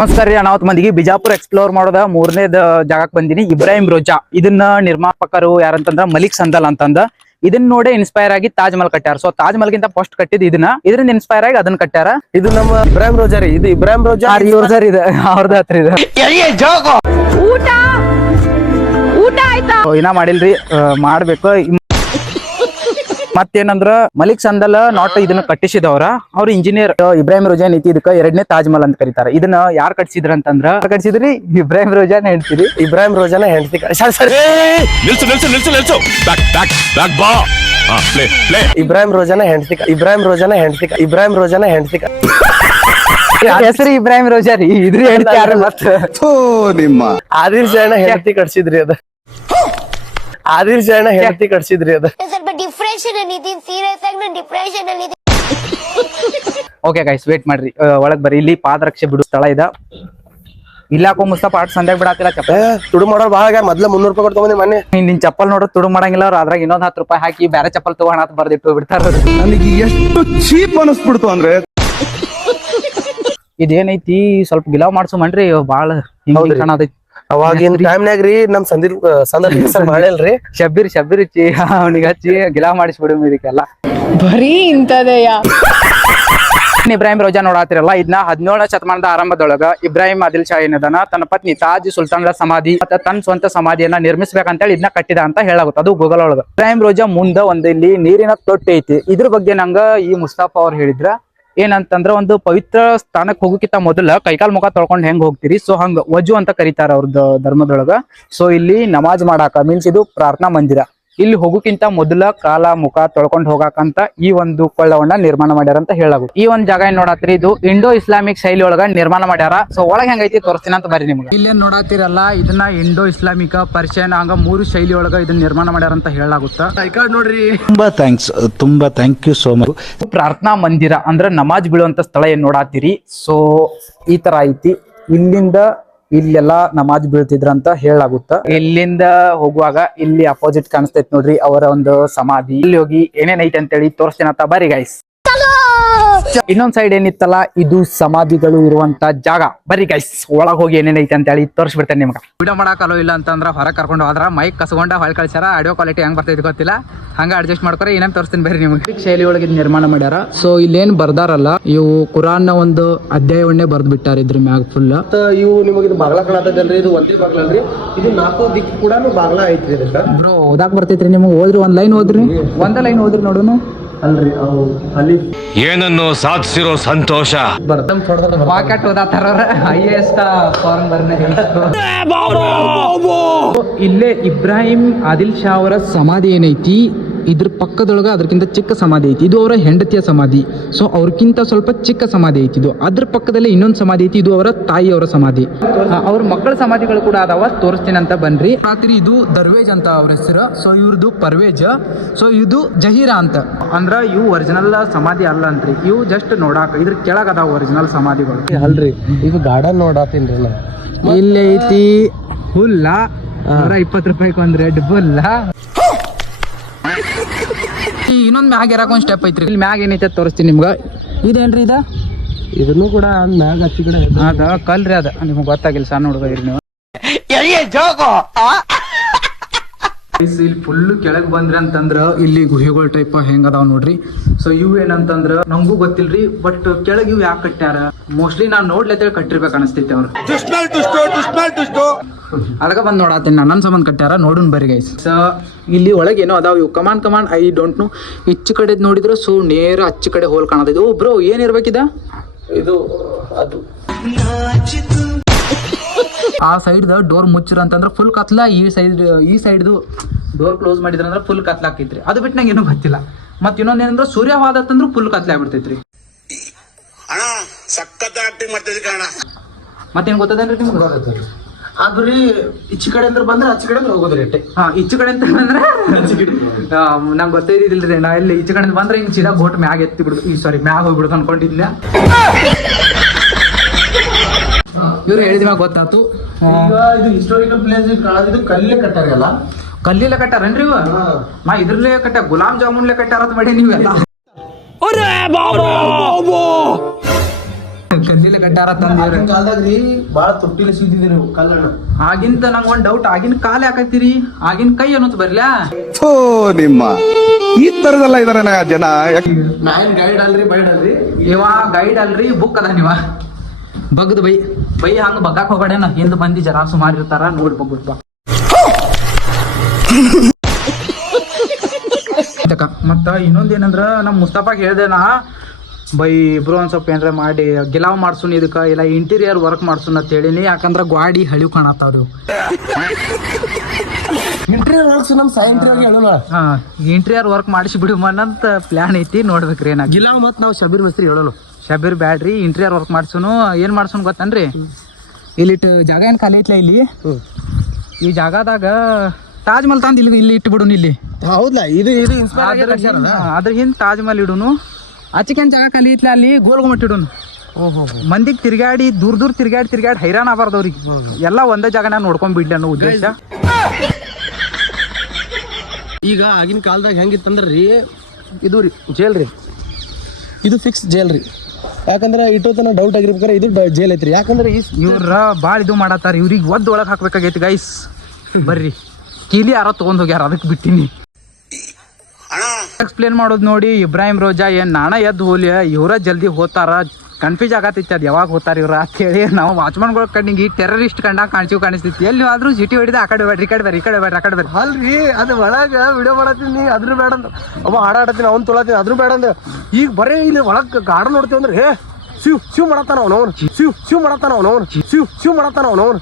ನಮಸ್ಕಾರ ರೀ. ಅನಾವತ್ ಮಂದಿಗೆ ಬಿಜಾಪುರ ಎಕ್ಸ್ಪ್ಲೋರ್ ಮಾಡೋದ ಮೂರನೇದ ಜಾಗಕ್ಕೆ ಬಂದಿನಿ. ಇಬ್ರಾಹಿಂ ರೋಜಾ ಇದನ್ನ ನಿರ್ಮಾಪಕರು ಯಾರಂತಂದ್ರ ಮಲಿಕ್ ಸಂದಲ್ ಅಂತಂದ ಇದನ್ನ ನೋಡೇ ಇನ್ಸ್ಪೈರ್ ಆಗಿ ತಾಜ್ ಮಹಲ್ ಕಟ್ಟಾರ. ಸೊ ತಾಜ್ ಮಹಲ್ ಗಿಂತ ಫಸ್ಟ್ ಕಟ್ಟಿದ್ ಇದರಿಂದ ಇನ್ಸ್ಪೈರ್ ಆಗಿ ಅದನ್ನ ಕಟ್ಟಾರ. ಇದು ನಮ್ಮ ಇಬ್ರಾಹಿಂ ರೋಜಾ ರೀ. ಇದು ಇಬ್ರಾಹಿಂ ರೋಜಾ ಸರ್ ಇದು ಅವ್ರದ ಹತ್ರ ಇದು ಊಟ ಆಯ್ತಾ? ಇನ್ನ ಮಾಡಿಲ್ರಿ, ಮಾಡ್ಬೇಕು. ಮತ್ತೇನಂದ್ರ ಮಲಿಕ್ ಸಂದಲ್ ನಾಟ್ ಇದನ್ನ ಕಟ್ಟಿಸಿದವ್ರ ಅವ್ರ ಇಂಜಿನಿಯರ್ ಇಬ್ರಾಹಿಂ ರೋಜಾ ನೀತಿ ಇದಕ್ಕ ಎರಡನೇ ತಾಜ್ ಮಹಲ್ ಅಂತ ಕರೀತಾರ. ಇದನ್ನ ಯಾರು ಕಟ್ಸಿದ್ರ ಅಂತಂದ್ರ ಕಟ್ಸಿದ್ರಿ ಇಬ್ರಾಹಿಂ ರೋಜಾನ ಹೇಳ್ತೀರಿ. ಇಬ್ರಾಹಿಂ ರೋಜಾನ ಹೆಂಡತಿ ಇಬ್ರಾಹಿಂ ರೋಜಾನ ಹೆಂಡತಿ ಇಬ್ರಾಹಿಂ ರೋಜಾನ ಹೆಂಡತಿ ಇಬ್ರಾಹಿಂ ರೋಜಾನ ಹೆಂಡತಿ ಹೆಸರು ಇಬ್ರಾಹಿಂ ರೋಜಾ ರೀ. ಇದ್ರಿ ಹೇಳ್ತಿ ಯಾರು ಮತ್ತ ನಿಮ್ಮ ಆದಿಲ್ ಜೈನ ಹೆಂಡತಿ ಕಟ್ಸಿದ್ರಿ ಅದ. ಆದಿಲ್ ಜೈನ ಹೆಂಡತಿ ಕಟ್ಸಿದ್ರಿ ಅದ. ಸ್ವಲ್ಪ ಡಿಪ್ರೆಷನ್ ಅಲ್ಲಿ ಇದೀನಿ, ಸೀರಿಯಸ್ ಆಗಿ ನಾನು ಡಿಪ್ರೆಷನ್ ಅಲ್ಲಿ ಇದೀನಿ. ಓಕೆ ಗೈಸ್ ವೇಟ್ ಮಾಡ್ರಿ, ಒಳಗ್ ಬರ್ರಿ. ಇಲ್ಲಿ ಪಾದರಕ್ಷೆ ಬಿಡು ಸ್ಥಳ ಇದ. ಇಲ್ಲಾಕೋ ಮುಸ್ತಫಾ ಆಟ ಸಂಧ್ಯಾಗ ಬಿಡಾತಿಲ್ಲ. ಚಪ್ಪಲ್ ತುಡು ಮಾಡೋರು ಬಾಳ ಮೊದ್ಲ 300 ರೂಪಾಯಿ ಕೊಡ್ತಗೊಂಡಿ ಮೊನ್ನೆ. ನಿನ್ ಚಪ್ಪಲ್ ನೋಡ್ರ ತುಡು ಮಾಡಂಗಿಲ್ಲ ಅವ್ರು. ಅದ್ರಾಗ ಇನ್ನೊಂದ್ 10 ರೂಪಾಯಿ ಹಾಕಿ ಬೇರೆ ಚಪ್ಪಲ್ ತಗೋಣ ಅಂತ ಬರ್ದಿಟ್ಟು ಬಿಡ್ತಾರ. ನನಗೆ ಎಷ್ಟು ಚೀಪ್ ಅನಿಸ್ಬಿಡ್ತು ಅಂದ್ರೆ ಇದೇನೈತಿ ಸ್ವಲ್ಪ ಗಿಲಾವ್ ಮಾಡ್ಸು ಮನ್ರಿ. ಬಾಳ ಕಾಣತೈತಿ. ಅವಾಗಿನ ಟೈಮ್ನಾಗ ರೀ ನಮ್ ಸಂದರ್ಭ ಹೆಸರು ಮಾಡಲ್ರಿ. ಶಬ್ಬೀರ್ ಹಚ್ಚಿ ಅವನಿಗೆ ಹಚ್ಚಿ ಗಿಲಾವ್ ಮಾಡಿಸ್ಬಿಡು ಇದಕ್ಕೆಲ್ಲ. ಬರೀ ಇಂತದೆಯ. ಇಬ್ರಾಹಿಂ ರೋಜಾ ನೋಡಾತಿರಲ್ಲ, ಇದನ್ನ 17ನೇ ಶತಮಾನದ ಆರಂಭದೊಳಗ ಇಬ್ರಾಹಿಂ ಆದಿಲ್ ಶಾ ಏನದನ ತನ್ನ ಪತ್ನಿ ತಾಜ್ ಸುಲ್ತಾನ್ರ ಸಮಾಧಿ ಮತ್ತೆ ತನ್ನ ಸ್ವಂತ ಸಮಾಧಿಯನ್ನ ನಿರ್ಮಿಸ್ಬೇಕಂತೇಳಿ ಇದನ್ನ ಕಟ್ಟಿದ ಅಂತ ಹೇಳಾಗುತ್ತೆ. ಅದು ಗೂಗಲ್ ಒಳಗ. ಇಬ್ರಾಹಿಂ ರೋಜಾ ಮುಂದ ಒಂದು ಇಲ್ಲಿ ನೀರಿನ ತೊಟ್ಟಿ ಐತಿ. ಇದ್ರ ಬಗ್ಗೆ ನಂಗ ಈ ಮುಸ್ತಫಾ ಅವ್ರು ಹೇಳಿದ್ರ ಏನಂತಂದ್ರ ಒಂದು ಪವಿತ್ರ ಸ್ಥಾನಕ್ ಹೋಗಕ್ಕಿಂತ ಮೊದಲ ಕೈಕಾಲ್ ಮುಖ ತೊಳ್ಕೊಂಡ್ ಹೆಂಗ್ ಹೋಗ್ತೀರಿ, ಸೊ ಹಂಗ ವಜು ಅಂತ ಕರೀತಾರ ಅವ್ರದ್ದು ಧರ್ಮದೊಳಗ. ಸೊ ಇಲ್ಲಿ ನಮಾಜ್ ಮಾಡಾಕ ಮೀನ್ಸ್ ಇದು ಪ್ರಾರ್ಥನಾ ಮಂದಿರ. ಇಲ್ಲಿ ಹೋಗಕ್ಕಿಂತ ಮೊದಲ ಕಾಲ ಮುಖ ತೊಳ್ಕೊಂಡ್ ಹೋಗಾಕಂತ ಈ ಒಂದು ಕೊಳ್ಳವನ್ನ ನಿರ್ಮಾಣ ಮಾಡ್ಯಾರ ಅಂತ ಹೇಳಾಗುತ್ತೆ. ಈ ಒಂದ್ ಜಾಗ ಏನ್ ನೋಡಾತ್ರಿ, ಇದು ಇಂಡೋ ಇಸ್ಲಾಮಿಕ್ ಶೈಲಿ ಒಳಗ ನಿರ್ಮಾಣ ಮಾಡ್ಯಾರ. ಸೊ ಒಳಗ್ ಹೆಂಗೈತಿ ತೋರಿಸ್ತೀನಿ ಅಂತ ಬರ್ರಿ ನಿಮ್ಗೆ. ಇಲ್ಲೇನ್ ನೋಡಾತಿರಲ್ಲ, ಇದನ್ನ ಇಂಡೋ ಇಸ್ಲಾಮಿಕ ಪರ್ಷಿಯನ್ ಹಂಗ 3 ಶೈಲಿ ಒಳಗ ಇದನ್ನ ನಿರ್ಮಾಣ ಮಾಡ್ಯಾರ ಅಂತ ಹೇಳಾಗುತ್ತ. ನೋಡ್ರಿ, ತುಂಬಾ ಥ್ಯಾಂಕ್ ಯು ಸೋ ಮಚ್. ಪ್ರಾರ್ಥನಾ ಮಂದಿರ ಅಂದ್ರ ನಮಾಜ್ ಬೀಳುವಂತ ಸ್ಥಳ ಏನ್ ನೋಡಾತಿರಿ. ಸೊ ಈ ತರ ಐತಿ. ಇಲ್ಲಿಂದ ಇಲ್ಲೆಲ್ಲಾ ನಮಾಜ್ ಬೀಳ್ತಿದ್ರ ಅಂತ ಹೇಳಾಗುತ್ತ. ಇಲ್ಲಿಂದ ಹೋಗುವಾಗ ಇಲ್ಲಿ ಅಪೋಸಿಟ್ ಕಾಣಿಸ್ತೈತಿ ನೋಡ್ರಿ ಅವರ ಒಂದು ಸಮಾಧಿ. ಇಲ್ಲಿ ಹೋಗಿ ಏನೇನ್ ಐತಿ ಅಂತೇಳಿ ತೋರಿಸ್ತೀನಿ ಅಂತ ಬರ್ರಿ ಗೈಸ್. ಇನ್ನೊಂದ್ ಸೈಡ್ ಏನಿತ್ತಲ್ಲ, ಇದು ಸಮಾಧಿಗಳು ಇರುವಂತ ಜಾಗ. ಬರ್ರಿ ಗೈಸ್ ಒಳಗ್ ಹೋಗಿ ಏನೇನೈತಿ ಅಂತ ಹೇಳಿ ತೋರಿಸ್ಬಿಡ್ತೇನೆ ನಿಮ್ಗೆ. ವಿಡಿಯೋ ಮಾಡಾಕಲ್ಲೋ ಇಲ್ಲ ಅಂತಂದ್ರ ಹೊರಗೆ ಕರ್ಕೊಂಡು ಹೋದ್ರ ಮೈಕ್ ಕಸ್ಕೊಂಡ ಹೊಳ್ ಕಳ್ಸ್ಯಾರ. ಆಡಿಯೋ ಕ್ವಾಲಿಟಿ ಹೆಂಗ್ ಬರ್ತೈತಿ ಗೊತ್ತಿಲ್ಲ, ಹಂಗ ಅಡ್ಜಸ್ಟ್ ಮಾಡ್ಕೊರಿ. ಏನೇನ್ ತೋರಿಸ್ತೀನಿ ಬರ್ರಿ ನಿಮ್ಗೆ. ಶೈಲಿ ಒಳಗೆ ನಿರ್ಮಾಣ ಮಾಡ್ಯಾರ. ಸೊ ಇಲ್ಲೇನ್ ಬರ್ದಾರಲ್ಲ, ಇವು ಕುರಾನ್ ನ ಒಂದು ಅಧ್ಯಾಯವನ್ನೇ ಬರ್ದ್ ಬಿಟ್ಟಾರ ಇದ್ರ ಮ್ಯಾಗ ಫುಲ್. ಇವು ನಿಮಗೆ ಇದು ಬಾಗ್ಲ ಕಾಣತದಲ್ರಿ, ಇದು ಒಂದೇ ಬಾಗ್ಲ ಅಲ್ರಿ. ಇದು 4 ದಿಕ್ಕು ಕೂಡ ಬಾಗ್ಲ ಐತ್ರಿ ಇದಕ್ಕ. ಬ್ರೋ ಓದಾಕ್ ಬರ್ತೈತ್ರಿ ನಿಮ್ಗೆ? ಓದ್ರಿ, ಒಂದ್ ಲೈನ್ ಓದ್ರಿ, ಒಂದ ಲೈನ್ ಓದ್ರಿ ನೋಡುನು. ಅಲ್ರಿ ಅವು ಅಲ್ಲಿ ಏನನ್ನು ಸಾಧಿಸಿರೋ ಸಂತೋಷ ಪಾಕೆಟ್ ಓದಾತಾರ. IAS ಫಾರ್ಮ್ ಬರ್ನ ಇಲ್ಲೇ ಇಬ್ರಾಹಿಂ ಆದಿಲ್ ಶಾ ಅವರ ಸಮಾಧಿ ಏನೈತಿ, ಇದ್ರ ಪಕ್ಕದೊಳಗ ಅದಕ್ಕಿಂತ ಚಿಕ್ಕ ಸಮಾಧಿ ಐತಿ. ಇದು ಅವರ ಹೆಂಡತಿಯ ಸಮಾಧಿ. ಸೊ ಅವ್ರಕ್ಕಿಂತ ಸ್ವಲ್ಪ ಚಿಕ್ಕ ಸಮಾಧಿ ಐತಿ ಇದು. ಅದ್ರ ಪಕ್ಕದಲ್ಲಿ ಇನ್ನೊಂದು ಸಮಾಧಿ ಐತಿ, ಇದು ಅವರ ತಾಯಿಯವರ ಸಮಾಧಿ. ಅವ್ರ ಮಕ್ಕಳ ಸಮಾಧಿಗಳು ಕೂಡ ಅದಾವ, ತೋರಿಸ್ತೀನಿ ಅಂತ ಬನ್ರಿ. ರಾತ್ರಿ ಇದು ದರ್ವೇಜ್ ಅಂತ ಅವ್ರ ಹೆಸರು. ಸೊ ಇವ್ರದ್ದು ಪರ್ವೇಜ್. ಸೊ ಇದು ಜಹೀರಾ ಅಂತ. ಅಂದ್ರ ಇವು ಒರಿಜಿನಲ್ ಸಮಾಧಿ ಅಲ್ಲ ಅಂತ್ರಿ, ಇವು ಜಸ್ಟ್ ನೋಡಾಕ. ಇದ್ರ ಕೆಳಗ ಅದಾವ ಒರಿಜಿನಲ್ ಸಮಾಧಿಗಳು. ಅಲ್ರಿ ಇದು ಗಾರ್ಡನ್ ನೋಡಾತೀನ್ರಿ ನಾ. ಇಲ್ಲಿ ಐತಿ ಹುಲ್ಲ 120 ರೂಪಾಯಿಗೆ ಒಂದ್ ರೆಡ್ ಬುಲ್. ಇನ್ನೊಂದ್ ಮ್ಯಾಗ ಇರಾಕ ಒಂದ್ ಸ್ಟೆಪ್ ಐತ್ರಿ. ಇಲ್ಲಿ ಮ್ಯಾಗ ಏನೈತೆ ತೋರಿಸ್ತೀನಿ ನಿಮ್ಗ. ಇದೇನ್ರಿ ಇದ? ಇದನ್ನು ಕೂಡ ಮ್ಯಾಗ ಹಚ್ಚಿ ಕಡೆ ಅದ ಕಲ್ರಿ. ಅದ ನಿಮ್ಗೆ ಗೊತ್ತಾಗಿಲ್ಲ, ಸಣ್ಣ ಹುಡುಗ ಇರಿ ನೀವು. ಇಲ್ಲಿ ಫುಲ್ ಕೆಳಗ್ ಬಂದ್ರಿ ಅಂತಂದ್ರ ಇಲ್ಲಿ ಗುಹೆಗಳ ಟೈಪ್ ಹೆಂಗ ಅದಾವ್ ನೋಡ್ರಿ. ಸೊ ಇವು ಏನಂತಂದ್ರ ನಮಗೂ ಗೊತ್ತಿಲ್ರಿ, ಬಟ್ ಕೆಳಗ್ ಇವ್ ಯಾಕೆ ಕಟ್ಟ್ಯಾರ ಮೋಸ್ಟ್ಲಿ ನಾನ್ ನೋಡ್ಲತ್ತೇಳಿ ಕಟ್ಟಿರ್ಬೇಕು ಅನಸ್ತೈತಿ ಅವ್ರು. ಅದಕ್ಕ ಬಂದ್ ನೋಡಾತೀನಿ ನಾನು, ನನ್ನ ಸಂಬಂಧ ಕಟ್ಟ್ಯಾರ. ನೋಡುನ್ ಬರ್ರಿ ಗೈಸ್. ಇಲ್ಲಿ ಒಳಗೆ ಏನೋ ಅದಾವ ಇವು. Come on I don't know. ಇಚ್ಚ ಕಡೆ ನೋಡಿದ್ರು ಸೊ ನೇರ ಅಚ್ಚ ಕಡೆ ಹೋಲ್ ಕಾಣತೈತಿ. ಓ ಬ್ರೋ ಏನಿರ್ಬೇಕಿದ? ಇದು ಅದು ಆ ಸೈಡ್ ಡೋರ್ ಮುಚ್ಚಿರ ಅಂತಂದ್ರ ಫುಲ್ ಕತ್ಲ. ಈ ಸೈಡ್ ಡೋರ್ ಕ್ಲೋಸ್ ಮಾಡಿದ್ರ ಅಂದ್ರ ಫುಲ್ ಕತ್ಲ ಆಕೈತ್ರಿ. ಅದು ಬಿಟ್ಟು ನಂಗೆ ಏನೂ ಗೊತ್ತಿಲ್ಲ. ಮತ್ ಇನ್ನೊಂದ್ ಏನಂದ್ರ ಸೂರ್ಯವಾದತ್ತಂದ್ರ ಫುಲ್ ಕತ್ಲ ಆಗ್ಬಿಡ್ತೈತ್ರಿ. ಮತ್ತೇನ್ ಗೊತ್ತದೇನ್ರಿ ನಿಮ್ಗೆ? ಆದ್ರಿ ಈಚೆ ಕಡೆ ಅಂದ್ರೆ ಬಂದ್ರೆ ಆಚೆ ಕಡೆ ಹೋಗೋದ್ರಿ ಅಟ್ಟೆ. ಈಚೆ ಕಡೆ ಅಂತ ಬಂದ್ರೆ ನಂಗೆ ಗೊತ್ತಿದ್ದಿಲ್ರಿ. ನಾ ಇಲ್ಲಿ ಈಚೆ ಕಡೆ ಬಂದ್ರೆ ಹಿಂಗ್ ಸೀದಾ ಬೋಟ್ ಮ್ಯಾಗ ಎತ್ತಿ ಬಿಡುದು, ಸಾರಿ ಮ್ಯಾಗ ಹೋಗ್ಬಿಡುದು ಅನ್ಕೊಂಡಿದ್ನ. ಇವ್ರು ಹೇಳಿದ ಮ್ಯಾಗ ಗೊತ್ತಾತು. ಇದು ಹಿಸ್ಟೋರಿಕಲ್ ಪ್ಲೇಸ್ ಇದು ಕಲ್ಲೇ ಕಟ್ಟಾರಿ ಅಲ್ಲ? ಕಲ್ಲಿಲ್ಲ ಕಟ್ಟಾರನ್ರಿ ಇವ? ನಾ ಇದ್ರಲ್ಲೇ ಕಟ್ಟ ಗುಲಾಬ್ ಜಾಮೂನ್ಲೆ ಕಟ್ಟಾರ ಮಾಡಿ ನೀವೆಲ್ಲ. ಕಲ್ಲಿನ ಕಟ್ಟಾರ ತಂದಿವ್ರಿ ಕಾಲದಾಗ ರೀ ಬಾಳ ತೊಟ್ಟಿಲ ಸಿದ್ದಿದ್ರಿ ಕಲ್ಲಣ್ಣ. ಆಗಿಂದ ನಂಗ್ ಒಂದ್ ಡೌಟ್, ಆಗಿನ ಕಾಲ್ ಯಾಕತ್ತೀರಿ, ಆಗಿನ ಕೈ ಅನ್ನೋದು ಬರ್ಲ್ಯಾ? ಥೋ ನಿಮ್ಮ ಈ ತರದೆಲ್ಲ ಇದಾರೆ ಜನ. ಯಾಕೆ ನಾನ್ ಗೈಡ್ ಅಲ್ರಿ ಬೈಡ್ ಅಲ್ರಿ. ಇವ ಗೈಡ್ ಅಲ್ರಿ, ಬುಕ್ ಅದ ನೀವ ಬಗ್ದು ಬೈ ಹಂಗ ಬಗ್ಗಾಕ್ ಹೋಗ್ಬೇಡ. ಹಿಂದ್ ಮಂದಿ ಜರ ಸುಮಾರು ಇರ್ತಾರ, ನೋಡಿ ಬಗ್ಗುತ್ತ. ಮತ್ತ ಇನ್ನೊಂದ್ ಏನಂದ್ರ ನಮ್ ಮುಸ್ತಫಾಗ್ ಹೇಳ್ದೆ ನಾ, ಬೈ ಇಬ್ರು ಒಂದ್ ಸ್ವಲ್ಪ ಏನ್ರ ಮಾಡಿ ಗಿಲಾವ್ ಮಾಡ್ಸುನ್ ಇದಕ್ಕ, ಇಲ್ಲ ಇಂಟೀರಿಯರ್ ವರ್ಕ್ ಮಾಡ್ಸುನ್ ಅಂತ ಹೇಳಿನಿ. ಯಾಕಂದ್ರ ಗ್ವಾಡಿ ಹಳಿವ್ ಕಾಣತ್ತಾವ್ರಿ. ಇಂಟರ್ವ್ಯೂ ವರ್ಕ್ಸ್ ನಮ್ ಸೈಂಟ್ರಿ ಹೇಳೋಣ. ಹಾ, ಇಂಟೀರಿಯರ್ ವರ್ಕ್ ಮಾಡಿಸಿ ಬಿಡುಮನ್ನಂತ ಪ್ಲಾನ್ ಐತಿ, ನೋಡ್ಬೇಕ್ರಿ ಏನಾಗ. ಗಿಲಾವ್ ಮತ್ ನಾವ್ ಶಬೀರ್ ಮಿಸ್ತ್ರಿ ಹೇಳೋಣ. ಶಬೀರ್ ಬ್ಯಾಡ್ರಿ, ಇಂಟೀರಿಯರ್ ವರ್ಕ್ ಮಾಡ್ಸುನು. ಏನ್ ಮಾಡ್ಸುನ್ ಗೊತ್ತನ್ರಿ, ಇಲ್ಲಿಟ್ಟು ಜಾಗ ಏನ್ ಖಾಲಿ ಐತ್ಲ, ಇಲ್ಲಿ ಈ ಜಾಗದಾಗ ತಾಜ್ ಮಹಲ್ ತಂದ್ ಇಲ್ಲಿ ಇಟ್ಟು ಬಿಡುನು. ಇಲ್ಲಿ ಹೌದಾ, ಇದು ಇನ್ಸ್ಪೈರ್ ಅದ್ರ ಹಿಂದ್ ತಾಜ್ ಮಹಲ್ ಇಡುನು. ಆಚಿಕೇನ್ ಜಾಗ ಖಾಲಿ ಐತ್ಲ, ಅಲ್ಲಿ ಗೋಲ್ ಗುಮ್ಮಟ್ ಇಡುನು. ಮಂದಿಗ್ ತಿರ್ಗಾಡಿ ದೂರ ತಿರ್ಗಾಡಿ ಹೈರಾಣ ಆಗ್ಬಾರ್ದವ್ರಿಗೆ. ಎಲ್ಲಾ ಒಂದೇ ಜಾಗನ ನೋಡ್ಕೊಂಡ್ ಬಿಡ್ಲಿ ಅನ್ನೋ ಉದ್ದೇಶ. ಈಗ ಆಗಿನ ಕಾಲದಾಗ ಹೆಂಗಿತ್ತಂದ್ರಿ, ಇದು ರೀ ಜೇಲ್ ರೀ, ಇದು ಫಿಕ್ಸ್ ಜೇಲ್ ರೀ. ಯಾಕಂದ್ರೆ ಇಟ್ಟೋತನ ಡೌಟ್ ಆಗಿರ್ಬೇಕಾರೆ ಇದು ಜೇಲ್ ಐತ್ರಿ. ಯಾಕಂದ್ರೆ ಇವ್ರ ಬಾಳ್ ಇದು ಮಾಡತ್ತಾರ, ಇವ್ರಿಗೆ ಒದ್ದು ಒಳಗ್ ಹಾಕ್ಬೇಕಾಗೈತಿ ಗೈಸ್. ಬರ್ರಿ, ಕೀಲಿ ಯಾರೋ ತಗೊಂಡ್ ಹೋಗ್ಯಾರ, ಅದಕ್ಕೆ ಬಿಟ್ಟಿನಿ. ಎಕ್ಸ್ಪ್ಲೇನ್ ಮಾಡೋದು ನೋಡಿ. ಇಬ್ರಾಹಿಂ ರೋಜಾ ಏನ್ ನಾಣ ಎದ್ದು ಹೋಲಿ, ಇವ್ರ ಜಲ್ದಿ ಹೋತಾರ, ಕನ್ಫ್ಯೂಸ್ ಆಗತ್ತೈತಿ ಅದ್ ಯಾವಾಗ ಹೋತಾರ ಇವ್ರ ಅಂತ ಹೇಳಿ. ನಾವು ವಾಚ್ಮನ್ಗಳ ಕಣ್ಣಿಗೆ ಟೆರರಿಸ್ಟ್ ಕಂಡಾಗ ಕಾಣಿಸ್ತಿತ್ತು. ಎಲ್ಲಿ ಆದ್ರೂ ಸಿಟಿ ಹೊಡಿದ ಆ ಕಡೆ ಬೇಡ್ರಿ, ಈ ಕಡೆ ಬರ್ರಿ, ಈ ಕಡೆ ಬೇಡ್ರಿ, ಆ ಕಡೆ ಬರ್ರಿ. ಅಲ್ರಿ ಅದು ಒಳಗ ವಿಡಿಯೋ ಮಾಡತ್ತೀನಿ ಅದ್ರ ಬೇಡ ಅಂದ, ಅವ ಹಾಡಾಡತ್ತೀನಿ ಅವ್ನು ತೊಳತೀನಿ ಅದ್ರ ಬೇಡ ಅಂದ. ಈಗ ಬರೀ ಇಲ್ಲಿ ಒಳಗ್ ಗಾರ್ಡನ್ ನೋಡ್ತೀವಿ ಅಂದ್ರೆ ಶಿವ್ ಮಾಡತ್ತಾನ ಅವನವ್ನು, ಶಿವ್ ಮಾಡತ್ತಾನ ಅವನವ್ನು, ಶಿವ್ ಮಾಡತ್ತಾನ ಅವನವ್ನು.